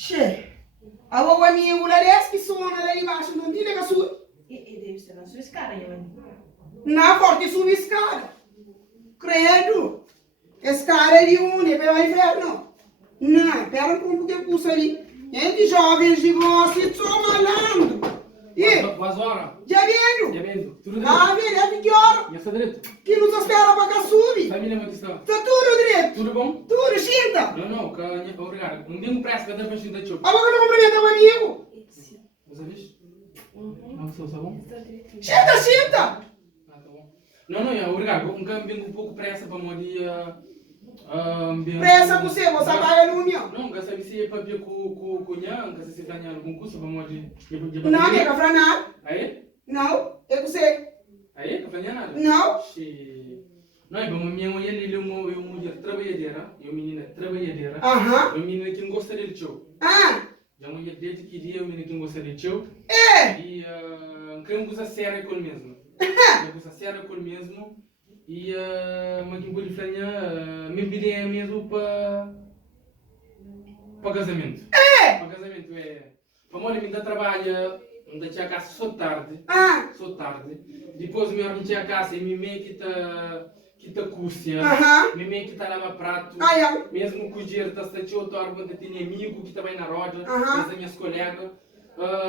Che, a uova mia una che suona là embaixo, non ti lega su. E deve ser na sua escada, minha mãe. Na forte subi scala. Credo. E scala di une per l'inferno. No, per un punto che pusa lì. Gente jovem de você, tô malando. E? Boas horas. Já vendo? Já vendo. Tudo Ah, direito? vendo, é que hora? Já está direito? Que nos espera para cá subir. Família, como é que está? Tá tudo direito. Tudo bom? Tudo, xinta. Não, obrigado. Não tenho pressa, cada vez que da chuva. A boca não cumprimenta o amigo. Você viu? Não, só tá bom? Xinta, xinta. Ah, tá bom. Não, obrigado. Venho um pouco pressa para morrer. Pressa com você, você vai na união. Não, que sabe se é para ver com o Nhan, que se ganhar algum curso para morrer. Não, amiga, pra nada. Aí? Não, é com você. Aí, que ganhar nada? Não. Não, é para minha mulher, ele é uma mulher trabalhadeira, é uma menina trabalhadeira. Aham. É uma menina que não gosta de teu. Ah. Já mulher desde que dia é uma menina que não gosta de teu. É. E queremos usar sério com ele mesmo. Queremos usar sério com ele mesmo. E mas que pode falar, me pedir mesmo para casamento. É. Para casamento é. Para mulher ainda trabalha, ainda tinha a casa só tarde. Ah. Só tarde. Depois me organizei a casa e me meio que tá cozinha. Aham. Me meio que tá lava prato. Ah, é. Mesmo que o dia está sentindo o torno, tinha amigo que estava aí na roda, Aham. as minhas colegas.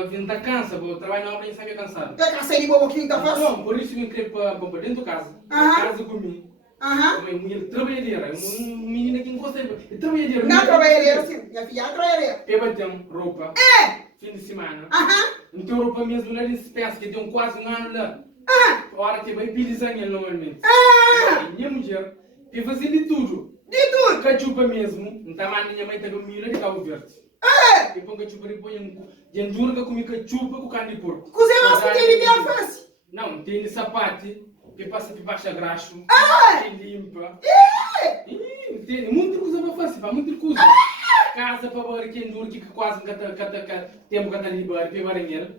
Vim da cansa, o trabalho na obra nem sabia cansado. É cansei de bobo aqui, tá fácil? Então, por isso eu entrei para dentro de casa. Aham. Casa comigo. Aham. Uma mulher trabalhadeira, uma menina que não gosta de trabalhadeira. Não, trabalhadeira sim. Minha filha é trabalhadeira. Eu bateu roupa. É. Fim de semana. Aham. Então roupa mesmo não era de peça, que tem quase ano lá. Ah. A hora que vai pilizanha normalmente. Ah. Minha mulher, eu fazia de tudo. De tudo. Cachupa mesmo, então a minha mãe tá com milho de Cabo Verde. É. E põe cachupa e põe em jurga com cachupa com carne de porco. Cozinha mais porque ele tem a face. Não, tem de sapato, que passa por baixo graxo, que limpa. Tem muita coisa para fazer, muita coisa. Casa para bar que enduro que quase tempo que tá libar, para baranheira.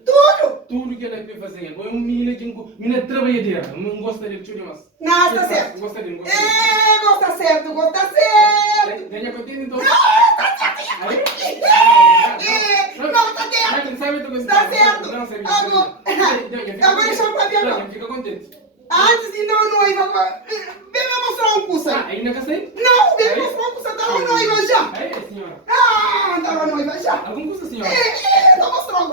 Tudo que ela quer fazer. É uma menina que menina trabalhadeira, não gosta de tudo mais. Não, tá certo. Gosta de. É, gosta certo, gosta certo. Ganha contente então. Tá certo. Não, tá certo. Não sabe do que Tá certo. Não sabe. Agora deixa eu fazer agora. Fica contente. Antes de dar noiva, vem me mostrar um curso. Ainda casei? Não, vem me mostrar um curso, tá noiva já. Aí, senhora. Ah, tá noiva já. Algum curso, senhora? Tá mostrando um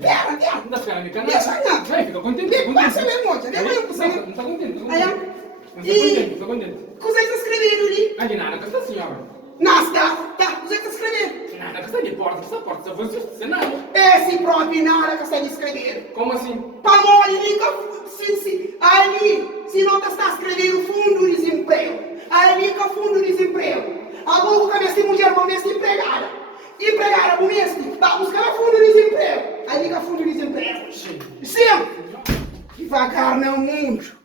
Pera. Não dá para me canar. Deixa não. Vai, fica contente. Vem, passa bem monte. Vem um curso. Não está contente. Aí, Não está contente. Curso que tá escrevendo ali. Ali nada, que está, senhora? Nossa, tá. Curso que tá escrevendo. Nada, que está de porta, essa porta, só foi nada. Esse próprio nada que está escrevendo. Como assim? Para morrer, ali, se não está escrevendo fundo de desemprego, ali que é fundo de desemprego. Agora que essa mulher vai ser empregada. Empregada, por mês, vai buscar fundo de desemprego. Ali que é fundo de desemprego. Sim. Devagar no mundo.